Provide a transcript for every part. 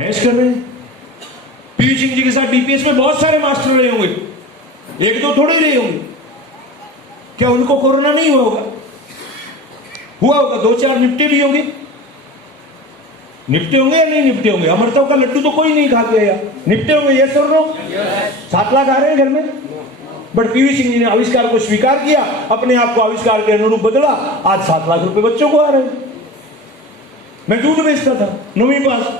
ऐश कर रहे हैं। पीवी सिंह जी के साथ डीपीएस में बहुत सारे मास्टर रहे होंगे, एक दो थोड़े रहे होंगे। क्या उनको कोरोना नहीं हुआ होगा? हुआ होगा, दो चार निपटे भी होंगे। निपटे होंगे या नहीं निपटे होंगे? अमृतों का लड्डू तो कोई नहीं खा के आया, निपटे होंगे। ये सुन लो, 7 लाख आ रहे हैं घर में। बट पीवी सिंह जी ने आविष्कार को स्वीकार किया, अपने आप को आविष्कार के अनुरूप बदला, आज 7 लाख रुपए बच्चों को आ रहे हैं। मैं दूध बेचता था 9वीं पास,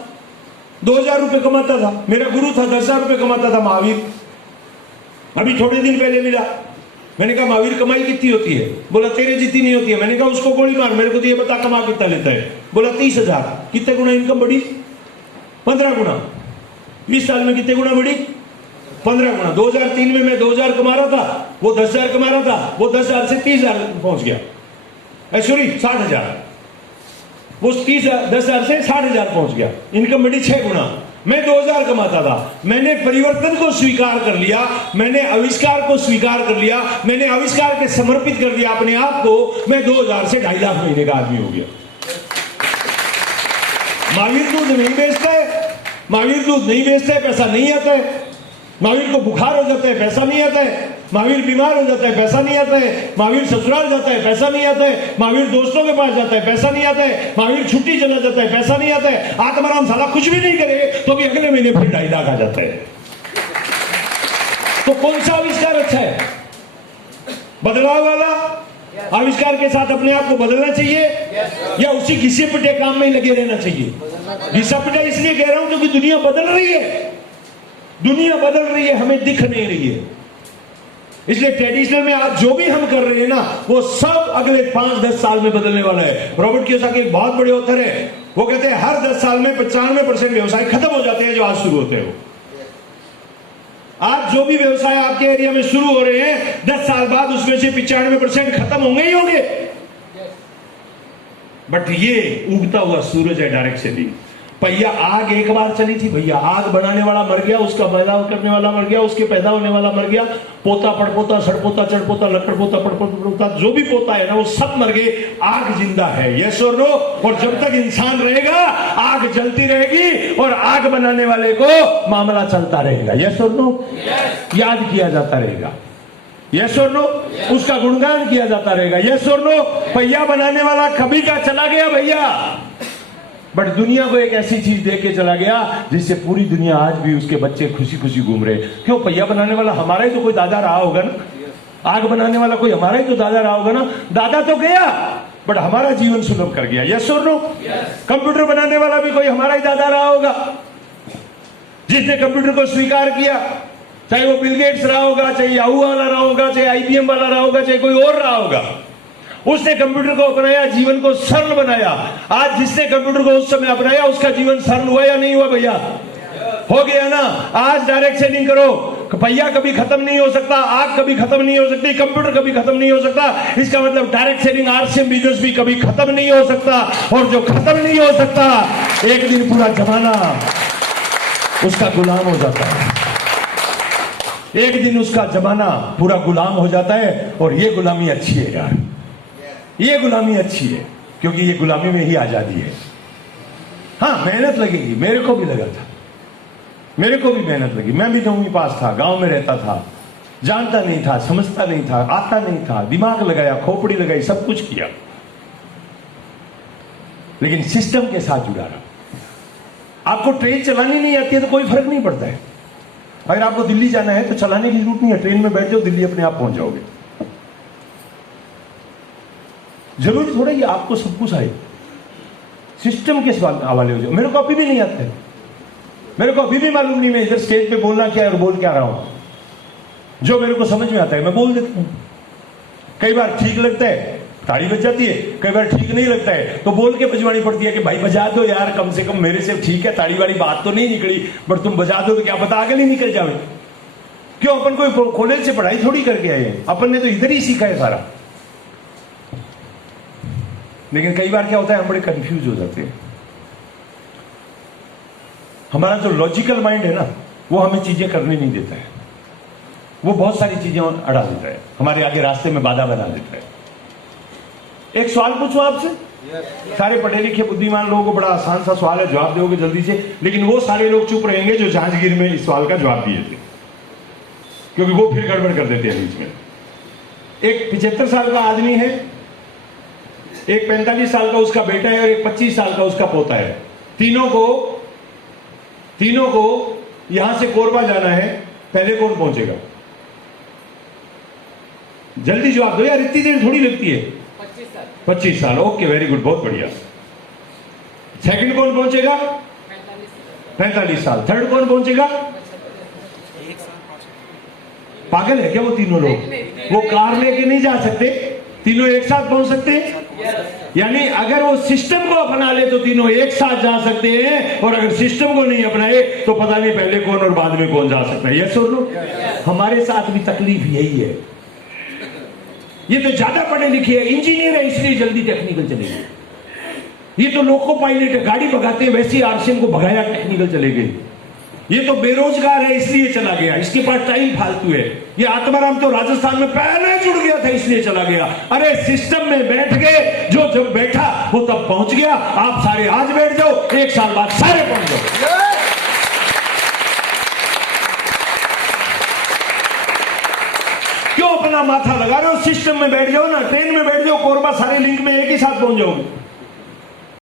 2000 रुपए कमाता था। मेरा गुरु था 10,000 रुपए कमाता था, महावीर। अभी थोड़े दिन पहले मिला, मैंने कहा महावीर कमाई कितनी होती है? बोला तेरे जितनी नहीं होती है। मैंने कहा उसको गोली मार, मेरे को तो ये बता कमा कितना लेता है? बोला 30,000। कितने गुना इनकम बढ़ी? 15 गुना। 20 साल में कितने गुना बढ़ी? 15 गुना। 2003 में मैं 2,000 कमा रहा था, वो 10,000 कमा रहा था। वो 10,000 से 30,000 पहुंच गया, सॉरी 60,000। वो 10,000 से 60,000 पहुंच गया, इनकम बढ़ी 6 गुना। मैं 2,000 कमाता था। मैंने परिवर्तन को स्वीकार कर लिया, मैंने आविष्कार को स्वीकार कर लिया, मैंने आविष्कार के समर्पित कर दिया अपने आप को। मैं 2,000 से 2.5 लाख महीने का आदमी हो गया। महावीर दूध नहीं बेचता है, महावीर दूध नहीं बेचता है, पैसा नहीं आता है। महावीर को बुखार हो जाता है, पैसा नहीं आता है। महावीर बीमार हो जाता है, पैसा नहीं आता है। महावीर ससुराल जाता है, पैसा नहीं आता है। महावीर दोस्तों के पास जाता है, पैसा नहीं आता है। महावीर छुट्टी चला जाता है, पैसा नहीं आता है। आत्माराम साला कुछ भी नहीं करे तो भी अगले महीने फिर 2.5 लाख आ जाता है। तो कौन सा आविष्कार अच्छा है? बदलाव वाला आविष्कार के साथ अपने आप को बदलना चाहिए, या उसी घिसे पिटे काम में ही लगे रहना चाहिए? घिसा पिटा इसलिए कह रहा हूं क्योंकि दुनिया बदल रही है, दुनिया बदल रही है, हमें दिख नहीं रही है। इसलिए ट्रेडिशनल में आज जो भी हम कर रहे हैं ना, वो सब अगले 5-10 साल में बदलने वाला है। रॉबर्ट कियोसाकी एक बहुत बड़े ऑथर है, वो कहते हैं हर 10 साल में 95% व्यवसाय खत्म हो जाते हैं जो आज शुरू होते हैं। आज जो भी व्यवसाय आपके एरिया में शुरू हो रहे हैं, 10 साल बाद उसमें से 95% खत्म होंगे ही होंगे। बट ये उगता हुआ सूरज है डायरेक्ट सेलिंग। पहिया आग एक बार चली थी भैया, आग बनाने वाला मर गया, उसका पैदा करने वाला मर गया, उसके पैदा होने वाला मर गया, पोता पड़पोता सड़पोता चढ़पोता लकड़पोता पड़पोता जो भी पोता है ना, वो सब मर गए। आग जिंदा है, यस और नो? और जब तक इंसान रहेगा आग जलती रहेगी और आग बनाने वाले को मामला चलता रहेगा, यस और नो? याद किया जाता रहेगा, यस और नो? उसका गुणगान किया जाता रहेगा, यस और नो? पहिया बनाने वाला कभी का चला गया भैया, बट दुनिया को एक ऐसी चीज दे के चला गया जिससे पूरी दुनिया आज भी उसके बच्चे खुशी खुशी घूम रहे। क्यों? पहिया बनाने वाला हमारा ही तो कोई दादा रहा होगा ना, आग बनाने वाला कोई हमारा ही तो दादा रहा होगा ना। दादा तो गया बट हमारा जीवन सुलभ कर गया, यस और नो? कंप्यूटर बनाने वाला भी कोई हमारा ही दादा रहा होगा, जिसने कंप्यूटर को स्वीकार किया। चाहे वो बिल गेट्स रहा होगा, चाहे याहू वाला रहा होगा, चाहे IBM वाला रहा होगा, चाहे कोई और रहा होगा, उसने कंप्यूटर को अपनाया, जीवन को सरल बनाया। आज जिसने कंप्यूटर को उस समय अपनाया उसका जीवन सरल हुआ या नहीं हुआ भैया? हो गया ना। आज डायरेक्ट सेलिंग करो, पहिया कभी खत्म नहीं हो सकता, आग कभी खत्म नहीं हो सकती, कंप्यूटर कभी खत्म नहीं हो सकता। इसका मतलब डायरेक्ट सेलिंग RCM बिजनेस भी कभी खत्म नहीं हो सकता। और जो खत्म नहीं हो सकता, एक दिन पूरा जमाना उसका गुलाम हो जाता है, एक दिन उसका जमाना पूरा गुलाम हो जाता है। और ये गुलामी अच्छी है यार, ये गुलामी अच्छी है, क्योंकि ये गुलामी में ही आजादी है। हाँ, मेहनत लगेगी, मेरे को भी लगा था, मेरे को भी मेहनत लगी। मैं भी 9वीं पास था, गांव में रहता था, जानता नहीं था, समझता नहीं था, आता नहीं था, दिमाग लगाया, खोपड़ी लगाई, सब कुछ किया, लेकिन सिस्टम के साथ जुड़ा रहा। आपको ट्रेन चलानी नहीं आती है तो कोई फर्क नहीं पड़ता है। अगर आपको दिल्ली जाना है तो चलाने की जरूरत नहीं है, ट्रेन में बैठ जाओ, दिल्ली अपने आप पहुंच जाओगे। जरूरी थोड़ा ही आपको सब कुछ आए, सिस्टम के हवाले हो जाओ। मेरे को अभी भी नहीं आता है, मेरे को अभी भी मालूम नहीं मैं इधर स्टेज पे बोलना क्या है और बोल क्या रहा हूं। जो मेरे को समझ में आता है मैं बोल देता हूं। कई बार ठीक लगता है, ताड़ी बज जाती है, कई बार ठीक नहीं लगता है तो बोल के बजवानी पड़ती है कि भाई बजा दो यार, कम से कम मेरे से ठीक है, ताड़ी वाली बात तो नहीं निकली, बट तुम बजा दो तो क्या पता आगे नहीं निकल जावे। क्यों? अपन कोई कॉलेज से पढ़ाई थोड़ी करके आए हैं, अपन ने तो इधर ही सीखा है सारा। लेकिन कई बार क्या होता है, हम बड़े कंफ्यूज हो जाते हैं। हमारा जो लॉजिकल माइंड है ना, वो हमें चीजें करने नहीं देता है, वो बहुत सारी चीजें अड़ा देता है, हमारे आगे रास्ते में बाधा बना देता है। एक सवाल पूछूं आपसे, सारे पढ़े लिखे बुद्धिमान लोगों को बड़ा आसान सा सवाल है, जवाब दोगे जल्दी से, लेकिन वो सारे लोग चुप रहेंगे जो जांजगीर में इस सवाल का जवाब दिए थे, क्योंकि वो फिर गड़बड़ कर देते हैं बीच में। एक 75 साल का आदमी है, एक 45 साल का उसका बेटा है और एक 25 साल का उसका पोता है। तीनों को यहां से कोरबा जाना है, पहले कौन पहुंचेगा? जल्दी जवाब दो यार, इतनी देर थोड़ी लगती है। 25 साल, ओके, वेरी गुड, बहुत बढ़िया। सेकंड कौन पहुंचेगा? 45 साल। थर्ड कौन पहुंचेगा? पागल है क्या वो तीनों लोग? वो कार लेके नहीं जा सकते, तीनों एक साथ पहुंच सकते हैं। यानी अगर वो सिस्टम को अपना ले तो तीनों एक साथ जा सकते हैं, और अगर सिस्टम को नहीं अपनाए तो पता नहीं पहले कौन और बाद में कौन जा सकता है। यस और नो? हमारे साथ भी तकलीफ यही है। ये तो ज्यादा पढ़े लिखे है, इंजीनियर है, इसलिए जल्दी टेक्निकल चलेगी। ये तो लोको पायलट है, गाड़ी भगाते हैं, वैसे आरसीएम को भगाया, टेक्निकल चले गए। ये तो बेरोजगार है, इसलिए चला गया, इसके पास टाइम फालतू है। ये आत्माराम तो राजस्थान में पहले जुड़ गया था, इसलिए चला गया। अरे सिस्टम में बैठ गए, जो जब बैठा वो तब पहुंच गया। आप सारे आज बैठ जाओ, 1 साल बाद सारे पहुंच जाओ। क्यों अपना माथा लगा रहे हो? सिस्टम में बैठ जाओ ना, ट्रेन में बैठ जाओ, कोरबा सारे लिंक में एक ही साथ पहुंच जाओगे।